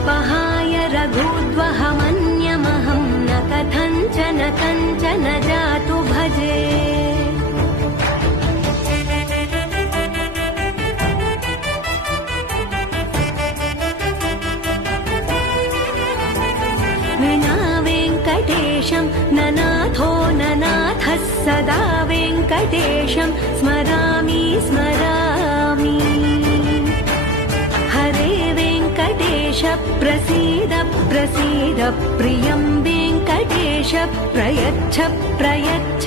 अपहाय रघूद्वहमन्यमहं न कथञ्चन कञ्चन जातु भजे। विना वेङ्कटेशं ननाथो ननाथः सदा वेङ्कटेशं स्मरामि स्मरामि। हरे वेङ्कटेश प्रसीद प्रसीद प्रियं वेङ्कटेश प्रयच्छ प्रयच्छ।